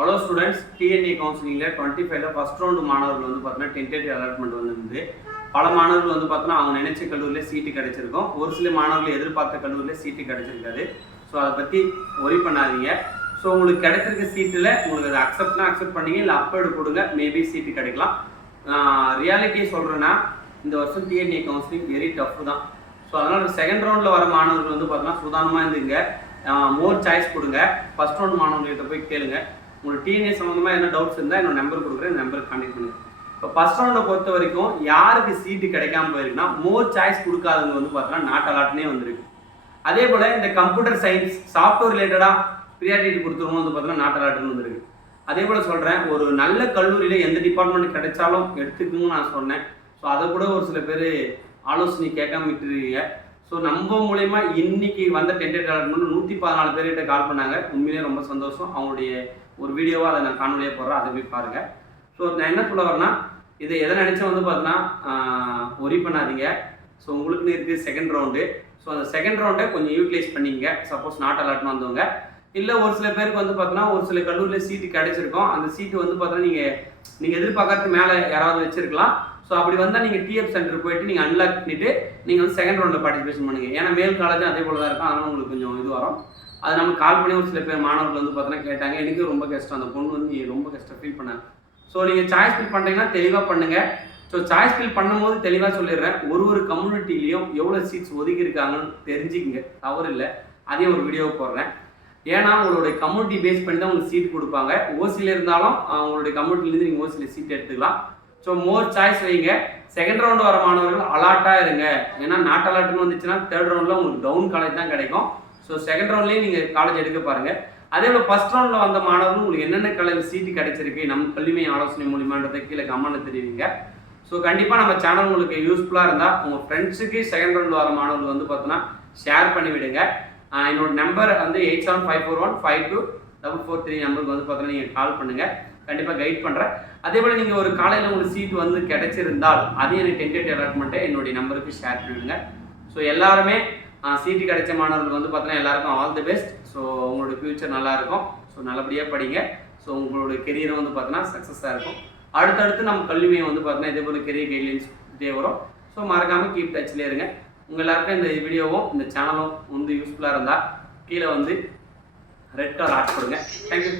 Hello students, DNA கவுன்சிலிங்கில் 25ல first round மாணவர்கள் வந்து பார்த்தீங்கன்னா டென்டேட்டிவ் அலாட்மெண்ட் வந்துருந்து பல மாணவர்கள் வந்து பார்த்தோன்னா அவங்க நினைச்ச கல்லூரியில் சீட்டு கிடைச்சிருக்கும். ஒரு சில மாணவர்கள் எதிர்பார்த்த கல்லூரியில் சீட்டு கிடைச்சிருக்காது. ஸோ அதை பற்றி ஒரி பண்ணாதீங்க. ஸோ உங்களுக்கு கிடைச்சிருக்க சீட்டில் உங்களுக்கு அதை அக்செப்ட் பண்ணீங்க, இல்லை அப்பேடு கொடுங்க, மேபி சீட்டு கிடைக்கலாம். ரியாலிட்டியை சொல்கிறேன்னா இந்த வருஷம் டிஎன்ஏ கவுன்சிலிங் வெரி டஃப் தான். ஸோ அதனால் செகண்ட் ரவுண்டில் வர மாணவர்கள் வந்து பார்த்தோன்னா சுதாரணமாக இருந்துங்க, மோர் சாய்ஸ் கொடுங்க. ஃபஸ்ட் ரவுண்ட் மாணவர்கள்கிட்ட போய் கேளுங்க. உங்களுக்கு டிஎன்ஏ சம்மந்தமாக என்ன டவுட்ஸ் இருந்தால் என்னோட நம்பர் கொடுக்குறேன், இந்த நம்பருக்கு கான்டெக்ட் பண்ணுங்க. இப்போ ஃபஸ்ட் ரவுண்டை பொறுத்த வரைக்கும் யாருக்கு சீட்டு கிடைக்காம போயிருக்குன்னா மோர் சாய்ஸ் கொடுக்காதவங்க வந்து பார்த்தோன்னா நாட் அலாட்னே வந்திருக்கு. அதே போல் இந்த கம்ப்யூட்டர் சயின்ஸ் சாஃப்ட்வேர் ரிலேட்டடாக ப்ரியாரிட்டி கொடுத்துருவோம் வந்து பார்த்தோன்னா நாட் அலாட்னு வந்திருக்கு. அதே போல் சொல்கிறேன், ஒரு நல்ல கல்லூரியில் எந்த டிபார்ட்மெண்ட் கிடைச்சாலும் எடுத்துக்குன்னு நான் சொன்னேன். ஸோ அதை கூட ஒரு சில பேர் ஆலோசனை கேட்காம விட்டுருக்கீங்க. ஸோ நம்ம மூலயமா இன்னைக்கு வந்த டென்டேட்டிவ் அலாட்மெண்ட் 114 பேர்கிட்ட கால் பண்ணாங்க. உண்மையிலே ரொம்ப சந்தோஷம். அவங்களுடைய ஒரு வீடியோவாக அதை நான் காணொலியாக போடுறேன், அதை போய் பாருங்கள். ஸோ நான் என்ன சொல்ல வரேன்னா, இதை எதை நினச்சா வந்து பார்த்தீங்கன்னா ஒரி பண்ணாதீங்க. ஸோ உங்களுக்குன்னு இருக்குது செகண்ட் ரவுண்டு. ஸோ அந்த செகண்ட் ரவுண்டை கொஞ்சம் யூட்டிலைஸ் பண்ணிங்க. சப்போஸ் நாட் அலாட்னு வந்தவங்க, இல்லை ஒரு சில பேருக்கு வந்து பார்த்தீங்கன்னா ஒரு சில கல்லூரியில் சீட்டு கிடைச்சிருக்கோம். அந்த சீட்டு வந்து பார்த்தீங்கன்னா நீங்கள் எதிர்பார்க்கறதுக்கு மேலே யாராவது வச்சுருக்கலாம். ஸோ அப்படி வந்தால் நீங்கள் டிஎஃப் சென்டர் போயிட்டு நீங்கள் அன்லாக் பண்ணிவிட்டு நீங்கள் வந்து செகண்ட் ரவுண்டில் பார்ட்டிசிபேஷன் பண்ணுங்கள். ஏன்னா மேல் காலேஜும் அதே போல் தான் இருக்கும். அதனால் உங்களுக்கு கொஞ்சம் இது வரும். அது நம்ம கால் பண்ணி ஒரு சில பேர் மாணவர்கள் வந்து பார்த்தீங்கன்னா கேட்டாங்க. எனக்கு ரொம்ப கஷ்டம், அந்த பொண்ணு வந்து ரொம்ப கஷ்டம் ஃபீல் பண்ணாங்க. ஸோ நீங்கள் சாய்ஸ் ஃபில் பண்ணுறீங்கன்னா தெளிவாக பண்ணுங்கள். ஸோ சாய்ஸ் ஃபில் பண்ணும்போது தெளிவாக சொல்லிடுறேன், ஒரு கம்யூனிட்டிலையும் எவ்வளோ சீட்ஸ் ஒதுக்கி இருக்காங்கன்னு தெரிஞ்சுக்கிங்க, தவறு இல்லை. அதையும் ஒரு வீடியோவை போடுறேன். ஏன்னா உங்களுடைய கம்யூனிட்டி பேஸ் பண்ணி தான் உங்களுக்கு சீட் கொடுப்பாங்க. ஓசியில் இருந்தாலும் உங்களுடைய கம்யூனிட்டிலேருந்து நீங்கள் ஓசியில் சீட் எடுத்துக்கலாம். ஸோ மோர் சாய்ஸ் வைங்க. செகண்ட் ரவுண்டு வர மாணவர்கள் அலாட்டாக இருங்க. ஏன்னா நாட் அலாட்னு வந்துச்சுன்னா தேர்ட் ரவுண்டில் உங்களுக்கு டவுன் காலேஜ் தான் கிடைக்கும். ஸோ செகண்ட் ரவுண்ட்லேயும் நீங்கள் காலேஜ் எடுக்க பாருங்கள். அதே போல் ஃபஸ்ட் ரவுண்டில் வந்த மாணவர்கள் உங்களுக்கு என்னென்ன காலேஜ் சீட்டு கிடைச்சிருக்கு நம்ம கல்வி ஆலோசனை மூலியமான்றதை கீழே கமெண்ட் தெரிவிங்க. ஸோ கண்டிப்பாக நம்ம சேனல் உங்களுக்கு யூஸ்ஃபுல்லாக இருந்தால் உங்கள் ஃப்ரெண்ட்ஸுக்கு செகண்ட் ரவுண்டில் வர மாணவர்கள் வந்து பார்த்தோன்னா ஷேர் பண்ணி விடுங்க. என்னோட நம்பர் வந்து 8754152443 நம்பருக்கு வந்து பார்த்தோன்னா நீங்கள் கால் பண்ணுங்கள். கண்டிப்பாக கைட் பண்ணுறேன். அதே போல் நீங்கள் ஒரு காலையில் உங்களுக்கு சீட் வந்து கிடைச்சிருந்தால் அதையும் எனக்கு டென்டேட்டிவ் அலாட்மெண்ட்டை என்னுடைய நம்பருக்கு ஷேர் பண்ணிவிடுங்க. ஸோ எல்லாருமே சீட்டு கிடைச்ச மாணவர்கள் வந்து பார்த்தீங்கன்னா எல்லாருக்கும் ஆல் தி பெஸ்ட். ஸோ உங்களோட ஃப்யூச்சர் நல்லாயிருக்கும். ஸோ நல்லபடியாக படிங்க. ஸோ உங்களோட கெரியரும் வந்து பார்த்தீங்கன்னா சக்ஸஸாக இருக்கும். அடுத்தடுத்து நம்ம கல்வியை வந்து பார்த்தீங்கன்னா இதே போல் கெரியர் கைட்லைன்ஸ் இதே வரும். ஸோ மறக்காமல் கீப் டச்சில் இருங்க. உங்கள் எல்லாருக்கும் இந்த வீடியோவும் இந்த சேனலும் வந்து யூஸ்ஃபுல்லாக இருந்தால் கீழே வந்து ரெட் கலர் ஆட் கொடுங்க. தேங்க்யூ.